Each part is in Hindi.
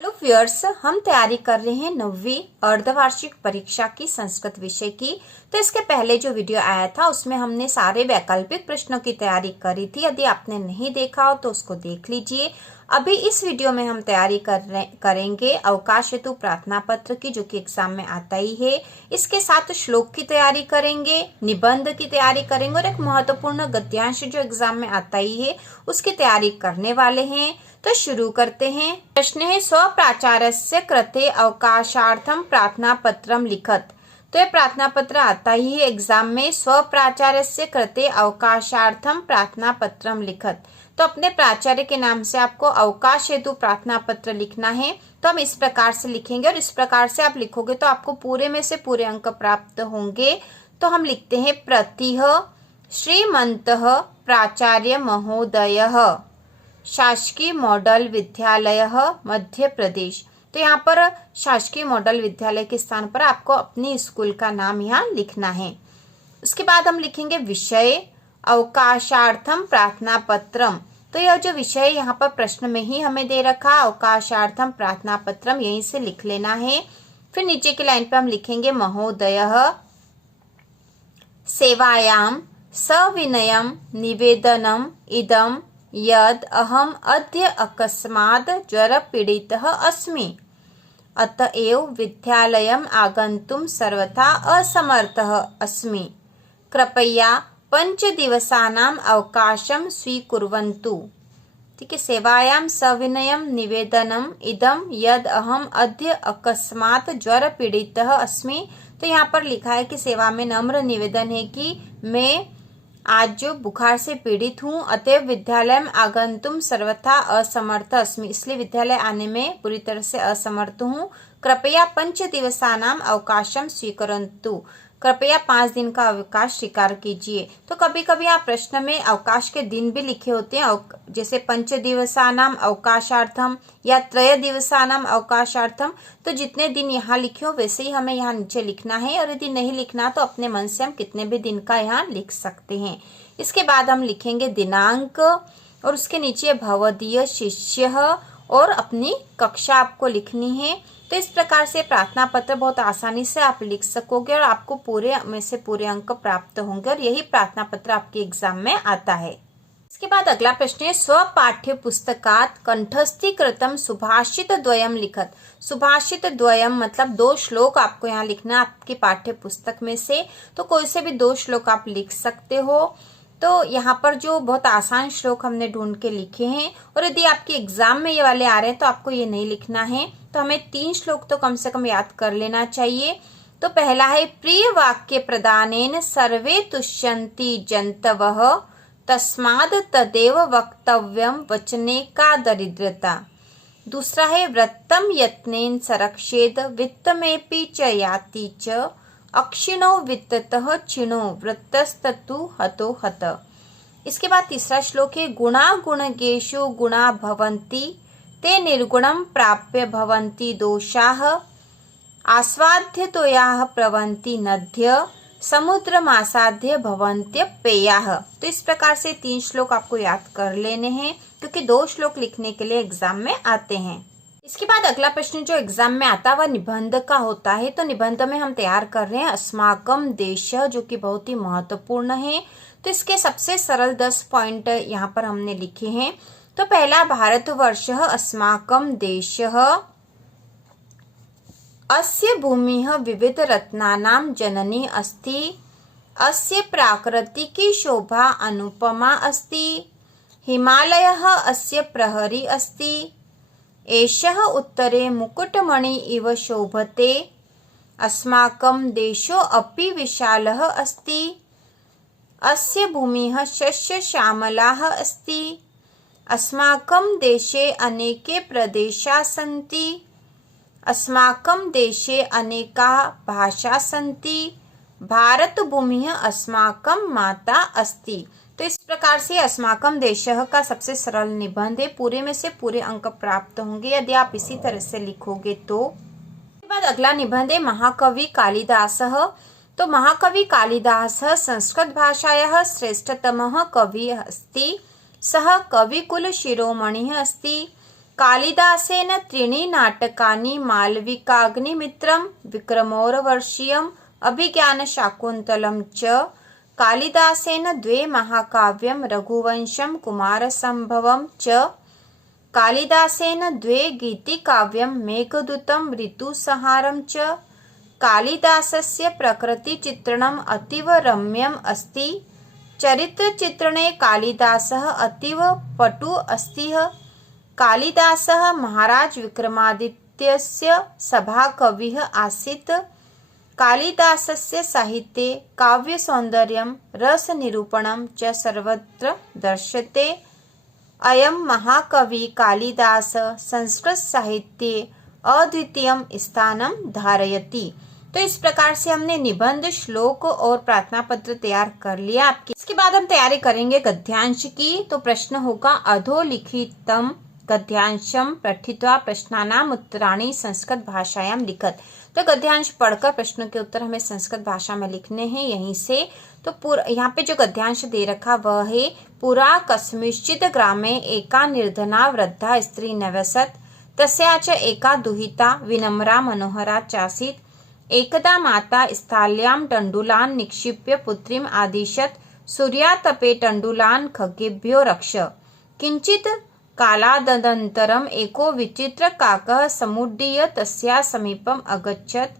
हेलो व्यूअर्स, हम तैयारी कर रहे हैं 9वीं अर्धवार्षिक परीक्षा की संस्कृत विषय की। तो इसके पहले जो वीडियो आया था उसमें हमने सारे वैकल्पिक प्रश्नों की तैयारी करी थी। यदि आपने नहीं देखा हो तो उसको देख लीजिए। अभी इस वीडियो में हम तैयारी करेंगे अवकाश हेतु प्रार्थना पत्र की, जो कि एग्जाम में आता ही है। इसके साथ श्लोक की तैयारी करेंगे, निबंध की तैयारी करेंगे और एक महत्वपूर्ण गद्यांश जो एग्जाम में आता ही है उसकी तैयारी करने वाले हैं। तो शुरू करते हैं। प्रश्न है, स्वप्राचार्यस्य कृते अवकाशार्थम प्रार्थना पत्रम लिखत। तो ये प्रार्थना पत्र आता ही है एग्जाम में। स्वप्राचार्यस्य कृते अवकाशार्थम प्रार्थना पत्रम लिखत। तो अपने प्राचार्य के नाम से आपको अवकाश हेतु प्रार्थना पत्र लिखना है। तो हम इस प्रकार से लिखेंगे और इस प्रकार से आप लिखोगे तो आपको पूरे में से पूरे अंक प्राप्त होंगे। तो हम लिखते हैं, प्रतिह श्रीमन्तः प्राचार्य महोदयः शासकीय मॉडल विद्यालय मध्य प्रदेश। तो यहाँ पर शासकीय मॉडल विद्यालय के स्थान पर आपको अपनी स्कूल का नाम यहाँ लिखना है। उसके बाद हम लिखेंगे विषय अवकाशार्थम प्रार्थना पत्रम। तो यह जो विषय यहाँ पर प्रश्न में ही हमें दे रखा, अवकाशार्थम प्रार्थना पत्रम, यहीं से लिख लेना है। फिर नीचे की लाइन पे हम लिखेंगे महोदयः सेवायाम सविनयम निवेदनम इदम यद अहम अद्य अकस्मात् ज्वर पीड़ितः अस्मि, अतएव विद्यालयम् आगन्तुं सर्वथा असमर्थः अस्मि, कृपया 5 दिवसानाम् अवकाशं स्वीकुर्वन्तु। ठीक है, सेवायाम सविनयम निवेदनम इदम यद अहम अद्य अकस्मात् ज्वर पीड़ितः अस्मि। तो यहाँ पर लिखा है कि सेवा में नम्र निवेदन है कि मैं आज जो बुखार से पीड़ित हूँ, अतएव विद्यालय में आगंतुम सर्वथा असमर्थ अस्मि, इसलिए विद्यालय आने में पूरी तरह से असमर्थ हूँ। कृपया 5 दिवसानाम अवकाशम स्वीकुर्वन्तु, कृपया 5 दिन का अवकाश स्वीकार कीजिए। तो कभी कभी आप प्रश्न में अवकाश के दिन भी लिखे होते हैं, जैसे 5 दिवसानाम अवकाशार्थम या 3 दिवसानाम अवकाशार्थम। तो जितने दिन यहाँ लिखे हो वैसे ही हमें यहाँ नीचे लिखना है, और यदि नहीं लिखना तो अपने मन से हम कितने भी दिन का यहाँ लिख सकते हैं। इसके बाद हम लिखेंगे दिनांक, और उसके नीचे भवदीय शिष्य और अपनी कक्षा आपको लिखनी है। तो इस प्रकार से प्रार्थना पत्र बहुत आसानी से आप लिख सकोगे और आपको पूरे में से पूरे अंक प्राप्त होंगे, और यही प्रार्थना पत्र आपके एग्जाम में आता है। इसके बाद अगला प्रश्न है, स्वपाठ्य पुस्तकात कंठस्थीकृतम सुभाषित द्वयम लिखत। सुभाषित द्वयम मतलब 2 श्लोक आपको यहाँ लिखना आपकी पाठ्य पुस्तक में से। तो कोई से भी 2 श्लोक आप लिख सकते हो। तो यहाँ पर जो बहुत आसान श्लोक हमने ढूंढ के लिखे हैं, और यदि आपके एग्जाम में ये वाले आ रहे हैं तो आपको ये नहीं लिखना है। तो हमें 3 श्लोक तो कम से कम याद कर लेना चाहिए। तो पहला है, प्रिय वाक्य प्रदानेन सर्वे तुष्यन्ति जन्तवः तस्माद् तदेव वक्तव्यम वचने का दरिद्रता। दूसरा है, व्रतम यत्नेन संरक्षेद वित्तमेपि च याति च अक्षिणो वित्ततः क्षिणो वृत्तस्ततु हतो हत। इसके बाद तीसरा श्लोक है, गुणा गुणगेषु गुणा भवन्ति ते निर्गुणं प्राप्य भवन्ति दोषाः आस्वाद्य तोयाः प्रवन्ति नद्य समुद्रमासाद्य भवन्त्यपेयाः। तो इस प्रकार से 3 श्लोक आपको याद कर लेने हैं, क्योंकि 2 श्लोक लिखने के लिए एग्जाम में आते हैं। इसके बाद अगला प्रश्न जो एग्जाम में आता है वह निबंध का होता है। तो निबंध में हम तैयार कर रहे हैं अस्माकम देश, जो कि बहुत ही महत्वपूर्ण है। तो इसके सबसे सरल 10 पॉइंट यहाँ पर हमने लिखे हैं। तो पहला, भारतवर्षः अस्माकं देशः अस्य भूमिः विविध रत्नानां जननी अस्ति, अस्य प्राकृतिकी शोभा अनुपमा अस्ति, हिमालयः अस्य प्रहरी अस्ति, एषः उत्तरे मुकुटमणि इव शोभते, अस्माकं देशो अपि विशालः अस्ति, अस्य भूमिः शस्यश्यामलाः अस्ति, अस्माकं देशे अनेके प्रदेशाः सन्ति, अस्माकं देशे अनेकाः भाषाः सन्ति, भारत भूमिः अस्माकं माता अस्ति। तो इस प्रकार से अस्माकम देशः का सबसे सरल निबंध है। पूरे में से पूरे अंक प्राप्त होंगे यदि आप इसी तरह से लिखोगे तो। इसके बाद अगला निबंध है महाकवि कालिदासः। तो महाकवि कालिदासः संस्कृत भाषायाः श्रेष्ठतमः कविः अस्ति, सः कविकुल शिरोमणिः अस्ति, कालिदासेन त्रीणि नाटकानि मालविकाग्निमित्रं विक्रमोर्वशीयम् अभिज्ञानशाकुन्तलं च कालिदासेन द्वे महाकाव्यं रघुवंशं कुमारसम्भवं च कालिदासेन द्वे गीतिकाव्यं मेघदूतं ऋतुसंहारं च कालिदासस्य प्रकृतिचित्रणम् अतीव रम्यम् अस्ति। चरित्रचित्रणे कालिदासः अतीव पटु अस्ति। कालिदासः महाराज विक्रमादित्यस्य सभाकविः आसीत्। कालिदासस्य साहित्ये काव्यसौन्दर्यं रसनिरूपणं च सर्वत्र दृश्यते। अयं महाकवि कालिदास संस्कृत साहित्ये अद्वितीयं स्थानं धारयति। तो इस प्रकार से हमने निबंध, श्लोक और प्रार्थना पत्र तैयार कर लिया आपकी। इसके बाद हम तैयारी करेंगे गद्यांश की। तो प्रश्न होगा अधोलिखितम गद्यांशम पठित्वा प्रश्नानाम उत्तराणि संस्कृत भाषायां लिखत। तो गद्यांश पढ़कर प्रश्नों के उत्तर हमें संस्कृत भाषा में लिखने हैं यहीं से। तो यहाँ पे जो गद्यांश दे रखा वह है, पुरा कस्मिंश्चित् ग्रामे एका निर्धना वृद्धा स्त्री निवसत् तस्या च एका दुहिता विनम्रा मनोहरा चासीत्। एकदा माता स्थाल्यां तण्डुलान् निक्षिप्य पुत्रीम् आदिशत् सूर्यातपे तण्डुलान् खगेभ्यो रक्ष। किञ्चित् कालादनन्तरम् एको विचित्रकाकः समुड्डीय तस्याः समीपम् अगच्छत्।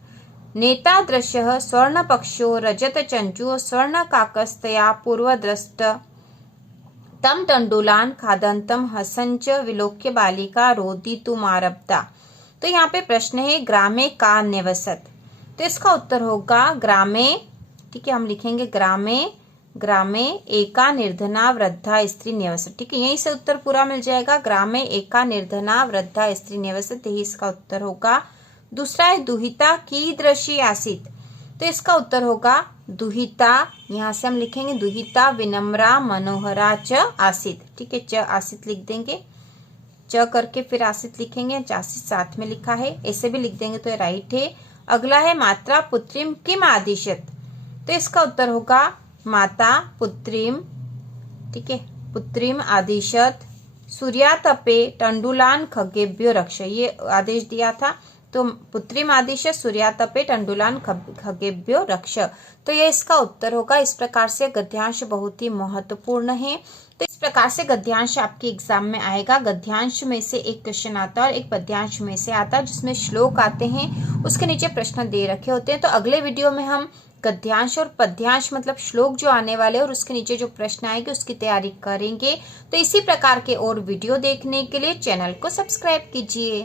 नेतादृशः स्वर्णपक्षो रजतचञ्चुः स्वर्णकाकस्तया पूर्वदृष्ट तं तण्डुलान् खादन्तं हसञ्च विलोक्य बालिका रोदितुमारब्धा। तो यहाँ पे प्रश्न है ग्रामे का निवसत। तो इसका उत्तर होगा ग्रामे, ठीक है, हम लिखेंगे ग्रामे एका निर्धना वृद्धा स्त्री निवसत। ठीक है, यहीं से उत्तर पूरा मिल जाएगा। ग्रामे एका निर्धना वृद्धा स्त्री निवसत, यही इसका उत्तर होगा। दूसरा है दुहिता कीदृशी आसीत्। तो इसका उत्तर होगा दुहिता, यहाँ से हम लिखेंगे दुहिता विनम्रा मनोहरा च आसीत्। ठीक है, च आसीत् लिख देंगे, च करके फिर आसीत् लिखेंगे, आसीत् साथ में लिखा है, ऐसे भी लिख देंगे तो ये राइट है। अगला है मात्रा पुत्रीम किम आदिशत। तो इसका उत्तर होगा माता पुत्रीम, ठीक है, पुत्रीम आदिशत सूर्यातपे तण्डुलान् खगेभ्यो रक्ष। ये आदेश दिया था, तो पुत्रीम आदिशत सूर्यातपे तण्डुलान् खगेभ्यो रक्ष। तो ये इसका उत्तर होगा। इस प्रकार से गद्यांश बहुत ही महत्वपूर्ण है। तो इस प्रकार से गद्यांश आपके एग्जाम में आएगा। गद्यांश में से एक क्वेश्चन आता है और एक पद्यांश में से आता है, जिसमें श्लोक आते हैं, उसके नीचे प्रश्न दे रखे होते हैं। तो अगले वीडियो में हम गद्यांश और पद्यांश मतलब श्लोक जो आने वाले और उसके नीचे जो प्रश्न आएंगे उसकी तैयारी करेंगे। तो इसी प्रकार के और वीडियो देखने के लिए चैनल को सब्सक्राइब कीजिए।